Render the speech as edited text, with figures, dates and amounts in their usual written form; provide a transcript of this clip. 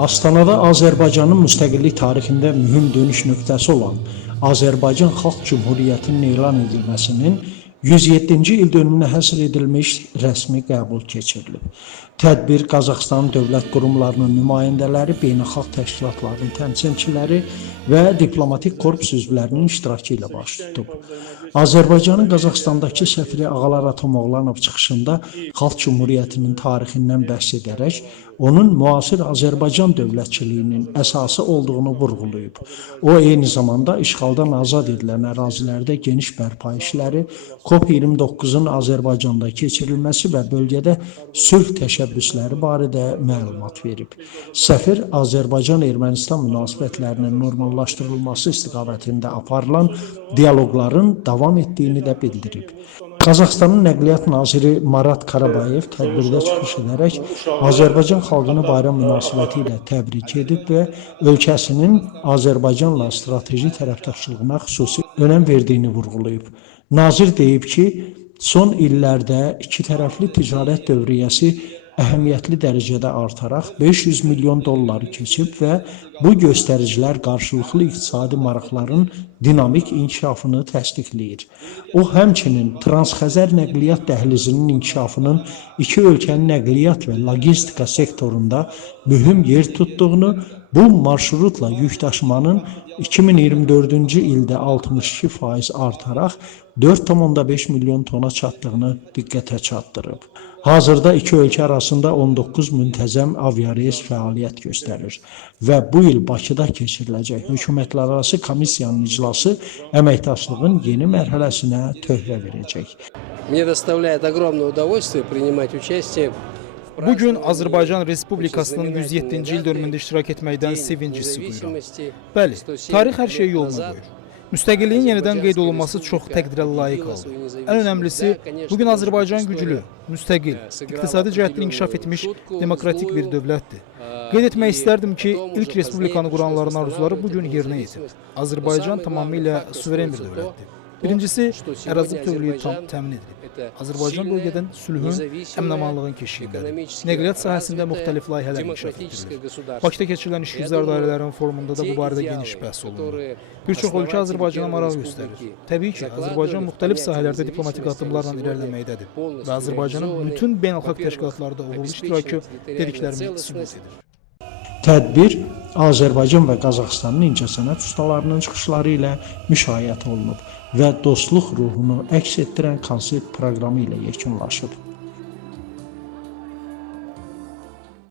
Astanada Azərbaycanın müstəqillik tarixində mühüm dönüş nöqtəsi olan Azərbaycan Xalq Cümhuriyyətinin elan edilməsinin 107-ci ildönümünə həsr edilmiş rəsmi qəbul keçirilib. Tədbir Qazaxıstan dövlət qurumlarının nümayəndələri, beynəlxalq təşkilatların təmsilçiləri və diplomatik korpus üzvlərinin iştirakı ilə baş tutub. Azərbaycanın Qazaxıstandakı səfiri Ağalar Atamoğlanov çıxışında Xalq Cümhuriyyətinin tarixindən bəhs edərək, onun müasir Azərbaycan dövlətçiliyinin əsası olduğunu vurğulayıb. O, eyni zamanda işğaldan azad edilən ərazilərdə geniş bərpa işləri, COP29-un Azərbaycanda keçirilməsi və bölgədə sülh təşəbbüsləri barədə məlumat verib. Səfir Azərbaycan-Ermənistan münasibətlərinin normallaşdırılması istiqamətində aparılan dialoqların davam etdiyini də bildirib. Qazaxıstanın Nəqliyyat naziri Marat Karabayev tədbirdə çıxış edərək Azərbaycan xalqını bayram münasibəti ilə təbrik edib və ölkəsinin Azərbaycanla strateji tərəfdaşlığına xüsusi önəm verdiyini vurğulayıb. Nazir deyib ki, son illərdə iki tərəfli ticarət dövriyyəsi əhəmiyyətli dərəcədə artaraq 500 milyon dolları keçib və bu göstəricilər qarşılıqlı iqtisadi maraqların dinamik inkişafını təsdiqləyir. O, həmçinin Transxəzər nəqliyyat dəhlizinin inkişafının iki ölkənin nəqliyyat və logistika sektorunda mühüm yer tutduğunu, bu marşrutla yük daşımanın 2024-cü ildə 62% artaraq 4,5 milyon tona çatdığını diqqətə çatdırıb. Hazırda iki ölkə arasında 19 müntəzəm aviareys fəaliyyət göstərir və bu il Bakıda keçiriləcək hökumətlərarası komissiyanın iclası əməkdaşlığın yeni mərhələsinə töhfə verəcək. Мне доставляет огромное удовольствие принимать участие. Bugün Azərbaycan Respublikasının 107-ci il dönümündə iştirak etməkdən sevinc hissi duyuram. Bəli, tarix hər şeyi yoluna qoyur. Müstəqilliyin yenidən qeyd olunması çox təqdirə layiq haldır. Ən önəmlisi, bugün Azərbaycan güclü, müstəqil, iqtisadi cəhətdən inkişaf etmiş demokratik bir dövlətdir. Qeyd etmək istərdim ki, ilk respublikanı quranların arzuları bugün yerinə yetib. Azərbaycan tamamilə suveren bir dövlətdir. Birincisi, ərazi bütövlüyü tam təmin edilib. Azərbaycan bölgədən sülhün, əmin-amanlığın keşiyindədir. Nəqliyyat sahəsində müxtəlif layihələr inkişaf etdirilir. Bakıda keçirilən işgüzar dairələrin forumunda da bu barədə geniş bəhs olunur. Bir çox ölkə Azərbaycana maraq göstərir. Təbii ki, Azərbaycan müxtəlif sahələrdə diplomatik addımlarla irəliləməkdədir və Azərbaycanın bütün beynəlxalq təşkilatlarda uğurlu iştirakı dediklərimi sübut edir. Tədbir Azərbaycan və Qazaxıstanın incəsənət ustalarının çıxışları ilə müşayiət olunub və dostluq ruhunu əks etdirən konsert proqramı ilə yekunlaşıb.